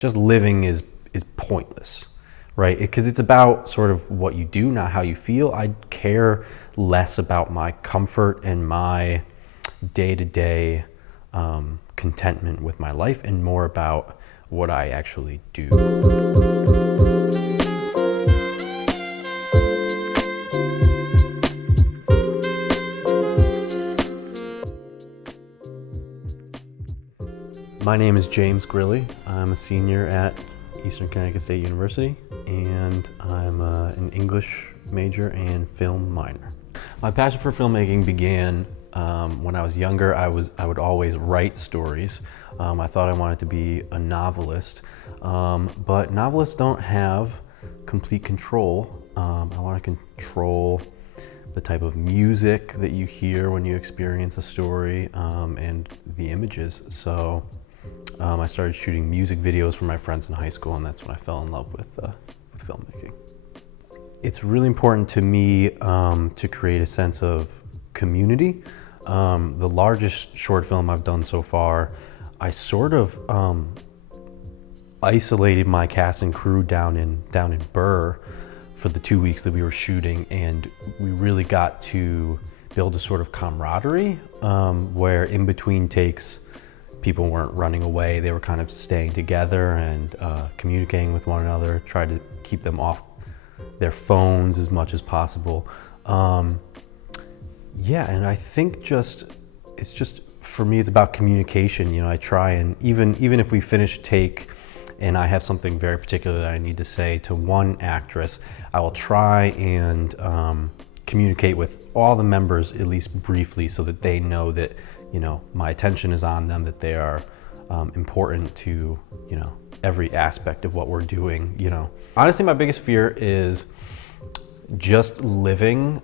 just living is pointless, right? Because it's about sort of what you do, not how you feel. I care less about my comfort and my day-to-day contentment with my life and more about what I actually do. My name is James Grilley. I'm a senior at Eastern Connecticut State University, and I'm an English major and film minor. My passion for filmmaking began when I was younger. I would always write stories. I thought I wanted to be a novelist, but novelists don't have complete control. I want to control the type of music that you hear when you experience a story and the images. So I started shooting music videos for my friends in high school, and that's when I fell in love with filmmaking. It's really important to me to create a sense of community. The largest short film I've done so far, I sort of isolated my cast and crew down in Burr for the 2 weeks that we were shooting, and we really got to build a sort of camaraderie where in between takes, people weren't running away. They were kind of staying together and communicating with one another, tried to keep them off their phones as much as possible. Yeah, and I think it's just, for me, it's about communication. You know, I try and even if we finish a take and I have something very particular that I need to say to one actress, I will try and communicate with all the members, at least briefly, so that they know that, you know, my attention is on them, that they are important to, you know, every aspect of what we're doing, you know. Honestly, my biggest fear is just living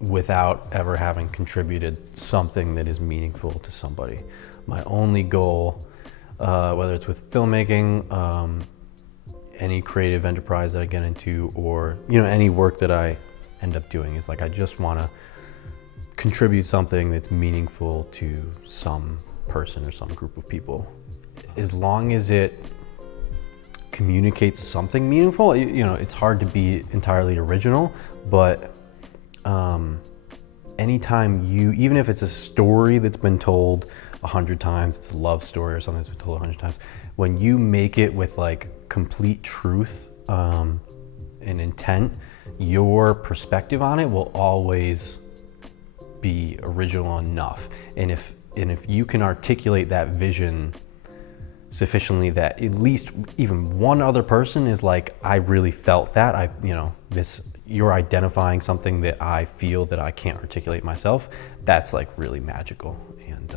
without ever having contributed something that is meaningful to somebody. My only goal, whether it's with filmmaking, any creative enterprise that I get into, or, you know, any work that I end up doing, is like, I just want to contribute something that's meaningful to some person or some group of people. As long as it communicates something meaningful, you know, it's hard to be entirely original, but anytime even if it's a story that's been told 100 times, it's a love story or something that's been told 100 times, when you make it with like complete truth and intent, your perspective on it will always be original enough. And if you can articulate that vision sufficiently that at least even one other person is like, I really felt that, you're identifying something that I feel that I can't articulate myself, that's like really magical, and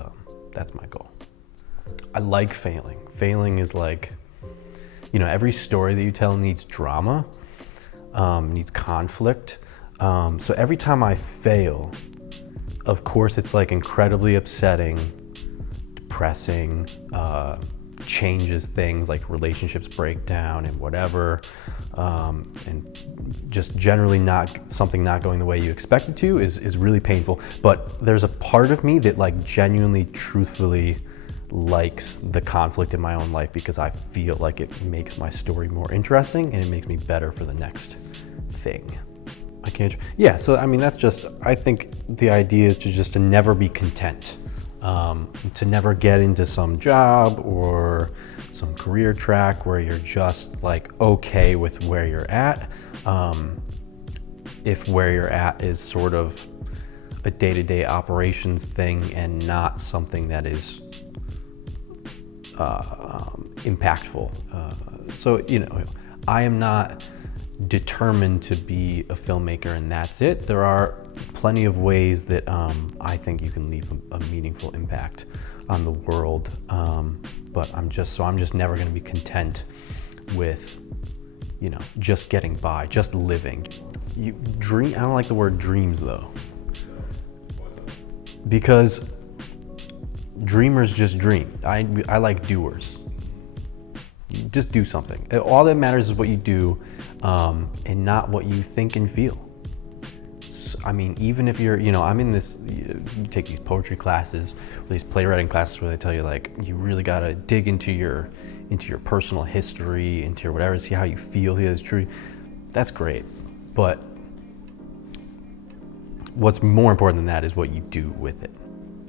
that's my goal. I like failing. Failing is like, you know, every story that you tell needs drama, needs conflict. So every time I fail, of course, it's like incredibly upsetting, depressing, changes things, like relationships break down and whatever, and just generally something not going the way you expect it to is really painful. But there's a part of me that like genuinely, truthfully likes the conflict in my own life, because I feel like it makes my story more interesting and it makes me better for the next thing. I can't. Yeah, so I mean, that's just, I think the idea is to never be content, to never get into some job or some career track where you're just like okay with where you're at. If where you're at is sort of a day-to-day operations thing and not something that is impactful. So, you know, I am not determined to be a filmmaker and that's it. There are plenty of ways that I think you can leave a meaningful impact on the world, but I'm just never going to be content with, you know, just getting by, just living. I don't like the word dreams though, because dreamers just dream. I like doers. You just do something. All that matters is what you do, and not what you think and feel. I mean, even if you're, you know, I'm in this, you take these poetry classes, or these playwriting classes where they tell you like, you really gotta dig into your into your personal history, into your whatever, see how you feel, see how it's true. That's great. But what's more important than that is what you do with it.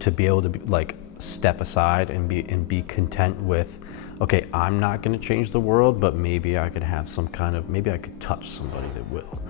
To be able to like step aside and be content with, okay, I'm not going to change the world, but maybe I could have some kind of, maybe I could touch somebody that will.